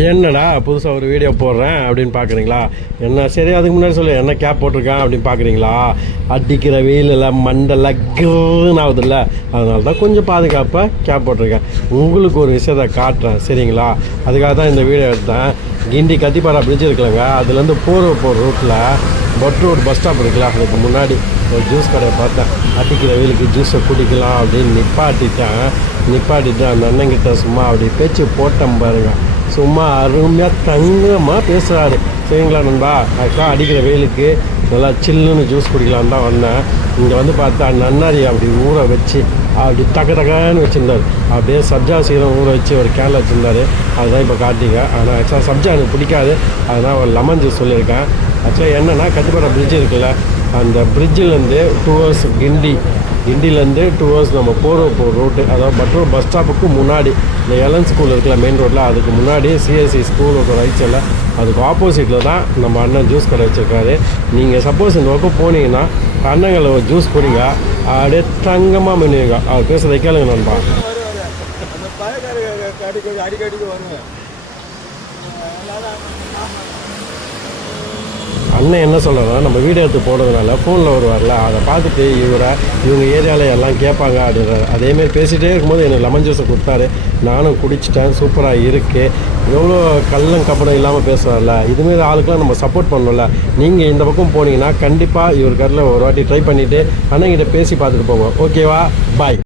என்னடா புதுசாக ஒரு வீடியோ போடுறேன் அப்படின்னு பார்க்குறீங்களா? என்ன சரி, அதுக்கு முன்னாடி சொல்லு, என்ன கேப் போட்டிருக்கேன் அப்படின்னு பார்க்குறீங்களா? அடிக்கிற வெயிலில் மண்டெல்லாம் கிருன்னு ஆகுதுல்ல, அதனால தான் கொஞ்சம் பாதுகாப்பாக கேப் போட்டிருக்கேன். உங்களுக்கு ஒரு விஷயத்தை காட்டுறேன், சரிங்களா? அதுக்காக தான் இந்த வீடியோ எடுத்தேன். கிண்டி கத்திப்பாரா பிரிட்ஜ் இருக்குல்லங்க, அதுலேருந்து போகிற ரூட்டில் பட் பஸ் ஸ்டாப் இருக்குல்ல, அதுக்கு முன்னாடி ஒரு ஜூஸ் கடையை பார்த்தேன். அடிக்கிற வெயிலுக்கு ஜூஸை குடிக்கலாம் அப்படின்னு நிப்பாட்டிட்டேன். அந்த அண்ணங்கிட்ட சும்மா அப்படி பேச்சு போட்டேன் பாருங்க. சும்மா அருமையாக தங்கமாக பேசுகிறாரு. சரிங்களா நண்பா? அதுக்காக அடிக்கிற வெயிலுக்கு நல்லா சில்லுன்னு ஜூஸ் குடிக்கலான்னு தான் வந்தேன். இங்கே வந்து பார்த்தா நன்னாரி அப்படி ஊற வச்சு அப்படி டக்குன்னு வச்சுருந்தார். அப்படியே சப்ஜா சீரம் ஊற வச்சு ஒரு கேனில் வச்சுருந்தார். அதுதான் இப்போ காட்டிங்க. ஆனால் ஆக்சுவலாக சப்ஜா எனக்கு பிடிக்காது, அதனால் ஒரு லெமன் ஜூஸ் சொல்லியிருக்கேன். ஆக்சுவலாக என்னென்னா, கத்திப்பாரா பிரிட்ஜ் இருக்குல்ல, அந்த பிரிட்ஜிலேருந்து டூவர்ஸ் கிண்டிலேருந்து டூவர்ஸ் நம்ம போகிற ரோட்டு, அதாவது பட்ரோட் பஸ் ஸ்டாப்புக்கு முன்னாடி இந்த எலன் ஸ்கூல் இருக்குல்ல மெயின் ரோட்டில், அதுக்கு முன்னாடி சிஎஸ்சி ஸ்கூலோட ரைட் சைடில் அதுக்கு ஆப்போசிட்டில் தான் நம்ம அண்ணன் ஜூஸ் கடை வச்சுருக்காரு. நீங்கள் சப்போஸ் இந்த பக்கம் போனீங்கன்னா அண்ணங்களை ஒரு ஜூஸ் குடிங்க, அப்படியே தங்கமாக பண்ணுவீங்க. அவர் பேசுகிறத கேளுங்க நண்பா. அண்ணன் என்ன சொல்கிறேன்னா, நம்ம வீடியோ எடுத்து போடுறதுனால ஃபோனில் வருவார்ல, அதை பார்த்துட்டு இவங்க ஏரியாவில் எல்லாம் கேட்பாங்க அப்படின்றாரு. அதேமாரி பேசிகிட்டே இருக்கும்போது எனக்கு லெமன் ஜூஸை கொடுத்தாரு. நானும் குடிச்சிட்டேன். சூப்பராக இருக்குது. எவ்வளோ கள்ளம் கப்படம் இல்லாமல் பேசுவார்ல, இதுமாரி ஆளுக்கெலாம் நம்ம சப்போர்ட் பண்ணணும்ல. நீங்கள் இந்த பக்கம் போனீங்கன்னா கண்டிப்பாக இவர் கடையில் ஒரு வாட்டி ட்ரை பண்ணிவிட்டு அண்ணங்கிட்ட பேசி பார்த்துட்டு போங்க. ஓகேவா? பாய்.